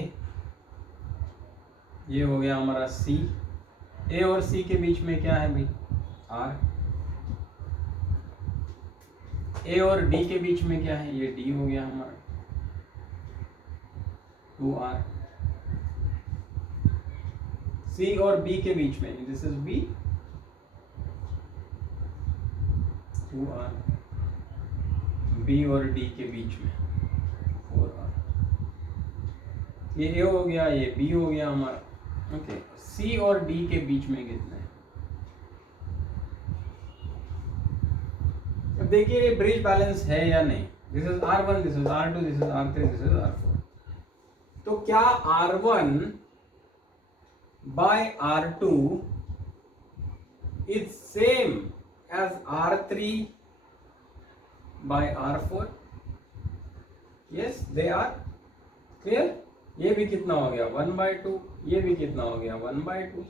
ये हो गया हमारा C। A और C के बीच में क्या है भाई, R। A और D के बीच में क्या है, ये D हो गया हमारा, 2R। C और B के बीच में, this is B, 2R। B और D के बीच में 4R। ये A हो गया, ये B हो गया हमारा। ओके, C और D के बीच में कितना है, अब देखिए ये ब्रिज बैलेंस है या नहीं। This is R1, this is R2, this is R3, this is R4। तो क्या R1 by R2 is same as R3 by R4? Yes, they are। Clear? ये भी कितना हो गया, 1/2, ये भी कितना हो गया, 1/2।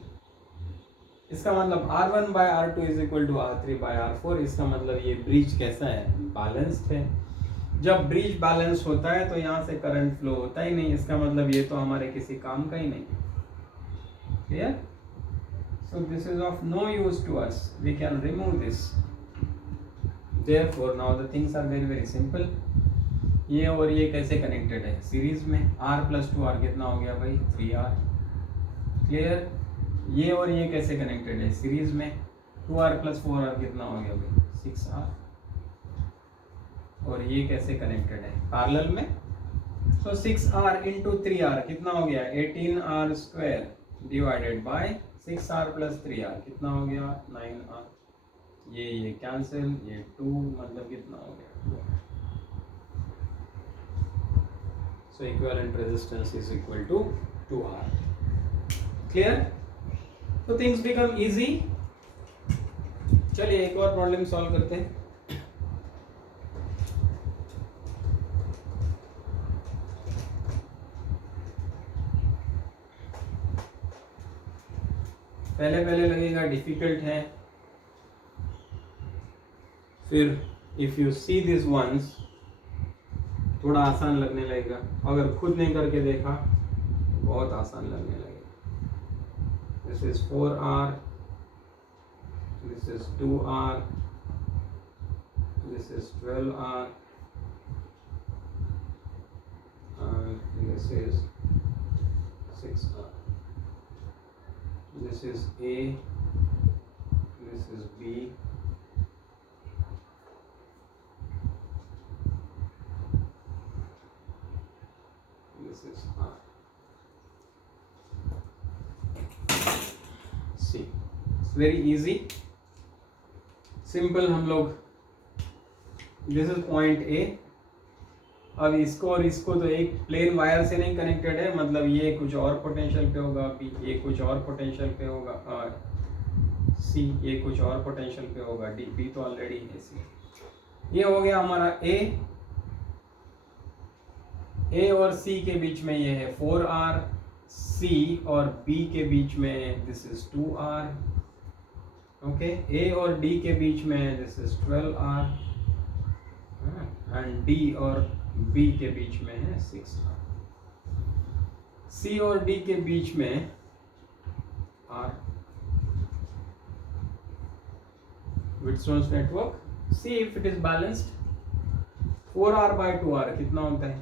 इसका मतलब R1 by R2 is equal to R3 by R4। इसका मतलब ये ब्रिज कैसा है, बैलेंस्ड है। जब ब्रिज बैलेंस होता है तो यहाँ से करंट फ्लो होता ही नहीं, इसका मतलब ये तो हमारे किसी काम का ही नहीं। Clear? So this is of no use to us, we can remove this. Therefore now the things are very very simple. ये और ये कैसे कनेक्टेड है, सीरीज में। R + 2R कितना हो गया भाई, 3R। क्लियर? ये और ये कैसे कनेक्टेड है सीरीज में, 2r प्लस 4r कितना हो गया भाई 6r, और ये कैसे कनेक्टेड है पैरेलल में, सो 6r इंटू 3r कितना हो गया 18r square divided by 6r plus 3r कितना हो गया 9r, ये कैंसिल, ये 2 मतलब कितना हो गया 2r. So equivalent resistance is equal to 2R. Clear? So things become easy. चलिए एक और प्रॉब्लम सॉल्व करते हैं. पहले लगेगा डिफिकल्ट है, फिर if you see this once थोड़ा आसान लगने लगेगा, अगर खुद नहीं करके देखा बहुत आसान लगने लगेगा. This is 4r, this is 2r, this is 12r, and this is 6r. This is A, this is B, this is R. See, it's very easy, simple. हम लोग this is point A. अब इसको और इसको तो एक plane wire से नहीं कनेक्टेड है, मतलब ये कुछ और पोटेंशियल पे होगा, बी ये कुछ और पोटेंशियल पे होगा, सी ये कुछ और पोटेंशियल पे होगा, डी बी तो ऑलरेडी है सी. ये हो गया हमारा ए और सी के बीच में ये है 4r, सी और बी के बीच में दिस इज 2r, ओके. ए और डी के बीच में this is 12r, and D और बी के बीच में है 6r. सी और डी के बीच में r. Wheatstone's network, see if it is balanced. 4r by 2r कितना होता है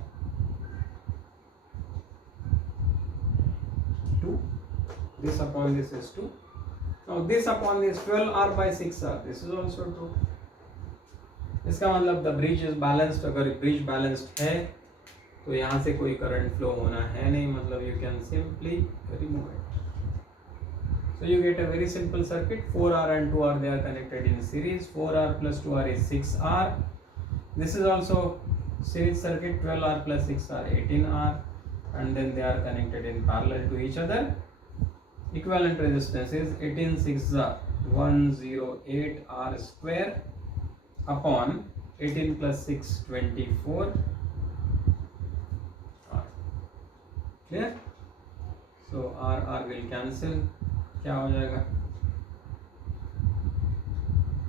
2. This upon this is 2. Now this upon this 12r by 6r, this is also 2. इसका मतलब द ब्रिज इज बैलेंस्ड. अगर ब्रिज बैलेंस्ड है तो यहाँ से कोई करंट फ्लो होना है नहीं, मतलब you can simply remove it. So you get a very simple circuit. 4r and 2r they are connected in series. 4r plus 2r is 6r. This is also series circuit. 12r plus 6r 18r, and then they are connected in parallel to each other. Equivalent resistance is 18 6 108 r square upon 18 plus 6 24 r. Clear? So r will cancel. क्या हो जाएगा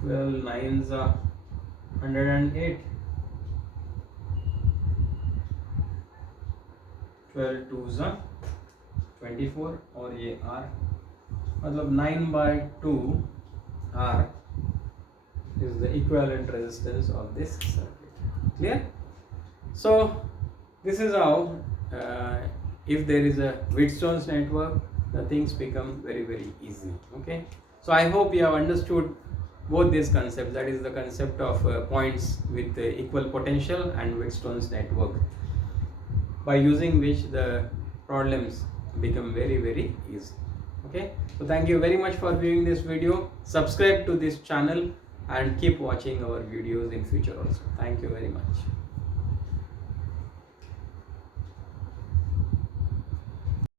12 9s 108, 12 2s 24, और ये r मतलब 9 by 2 r is the equivalent resistance of this circuit. Clear? So this is how if there is a Wheatstone's network, the things become very easy. Okay, so I hope you have understood both these concepts, that is the concept of points with equal potential and Wheatstone's network, by using which the problems become very easy. Okay, so thank you very much for viewing this video. Subscribe to this channel and keep watching our videos in future also. Thank you very much.